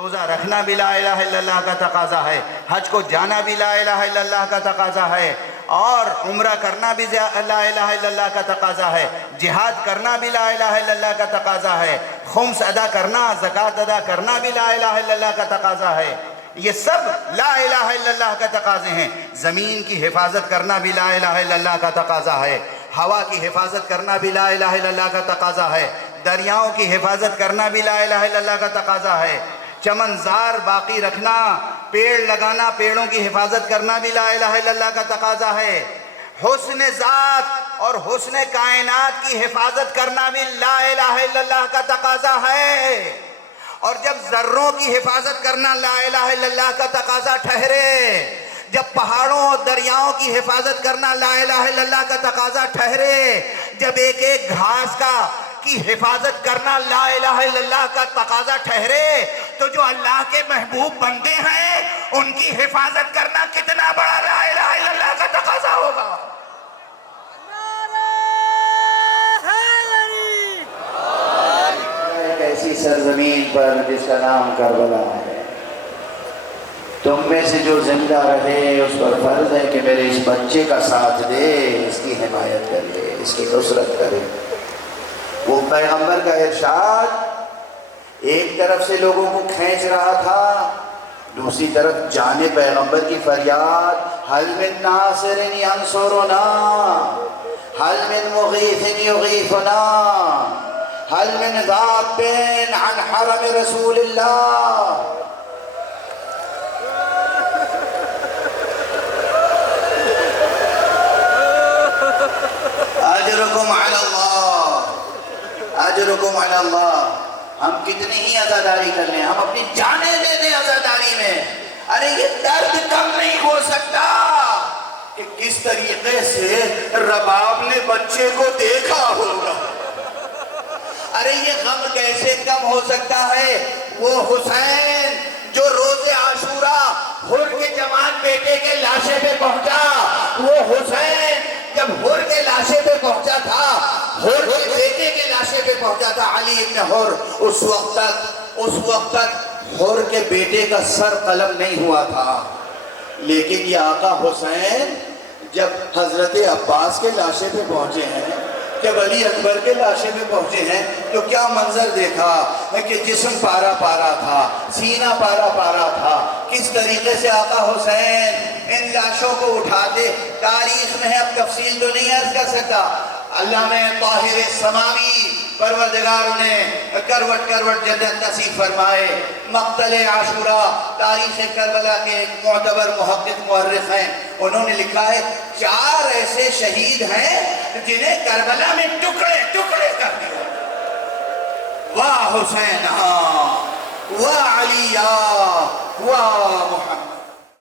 روزہ رکھنا بھی لا الہ الا اللہ کا تقاضا ہے، حج کو جانا بھی لا الہ الا اللہ کا تقاضا ہے، اور عمرہ کرنا بھی لا الہ الا اللہ کا تقاضا ہے، جہاد کرنا بھی لا الہ الا اللہ کا تقاضا ہے، خمس ادا کرنا، زکوٰۃ ادا کرنا بھی لا الہ الا اللہ کا تقاضا ہے۔ یہ سب لا الہ الا اللہ کا تقاضے ہیں۔ زمین کی حفاظت کرنا بھی لا الہ الا اللہ کا تقاضا ہے، ہوا کی حفاظت کرنا بھی لا الہ الا اللہ کا تقاضا ہے، دریاؤں کی حفاظت کرنا بھی لا الہ الا اللہ کا تقاضا ہے، چمنزار باقی رکھنا، پیڑ لگانا، پیڑوں کی حفاظت کرنا بھی لا الہ الا اللہ کا تقاضا ہے، حسن ذات اور حسن کائنات کی حفاظت کرنا بھی لا الہ الا اللہ کا تقاضا ہے۔ اور جب ذروں کی حفاظت کرنا لا الہ الا اللہ کا تقاضا ٹھہرے، جب پہاڑوں اور دریاؤں کی حفاظت کرنا لا الہ الا اللہ کا تقاضا ٹھہرے، جب ایک ایک گھاس کی حفاظت کرنا لا الہ الا اللہ کا تقاضا ٹھہرے، تو جو اللہ کے محبوب بندے ہیں ان کی حفاظت کرنا کتنا بڑا لا الہ الا اللہ کا تقاضا ہوگا۔ ایک ایسی سرزمین پر جس کا نام کربلا ہے، تم میں سے جو زندہ رہے اس پر فرض ہے کہ میرے اس بچے کا ساتھ دے، اس کی حمایت کرے، اس کی نصرت کرے۔ وہ پیغمبر کا ارشاد ایک طرف سے لوگوں کو کھینچ رہا تھا، دوسری طرف جان پیغمبر کی فریاد، حل من ناصر ینصرنا، حل من مغیث یغیثنا، حل من ذاب عن حرم رسول اللہ۔ اجرکم علی اللہ، اجرکم علی اللہ۔ ہم کتنی ہی عزاداری کر لیں، ہم اپنی جانیں دے دیں عزاداری میں، ارے یہ درد کم نہیں ہو سکتا کہ کس طریقے سے رباب نے بچے کو دیکھا ہوگا۔ ارے یہ غم کیسے کم ہو سکتا ہے؟ وہ حسین جو روز عاشوراء حر کے جوان بیٹے کے لاشے پہ پہنچا، وہ حسین جب حر کے لاشے پہ پہنچا تھا، حر کے بیٹے کے لاشے پہ پہنچا تھا علی ابن حر، اس وقت تک حر کے بیٹے کا سر قلم نہیں ہوا تھا۔ لیکن یہ آقا حسین جب حضرت عباس کے لاشے پہ پہنچے ہیں، جب علی اکبر کے لاشے پہ پہنچے ہیں، تو کیا منظر دیکھا کہ جسم پارا پارا تھا، سینہ پارا پارا تھا۔ کس طریقے سے آقا حسین ان لاشوں کو اٹھاتے، تاریخ میں ہے، اب تفصیل تو نہیں عرض کر سکتا۔ علامہ طاہر سماوی پروردگار انہیں کروٹ کروٹ جنت نصیب فرمائے۔ مقتل عاشوراء تاریخ کربلا کے ایک معتبر محقق مورخ ہیں، انہوں نے لکھا ہے 4 ایسے شہید ہیں جنہیں کربلا میں ٹکڑے ٹکڑے کر دیا۔ واہ حسین، واہ علی، واہ محمد۔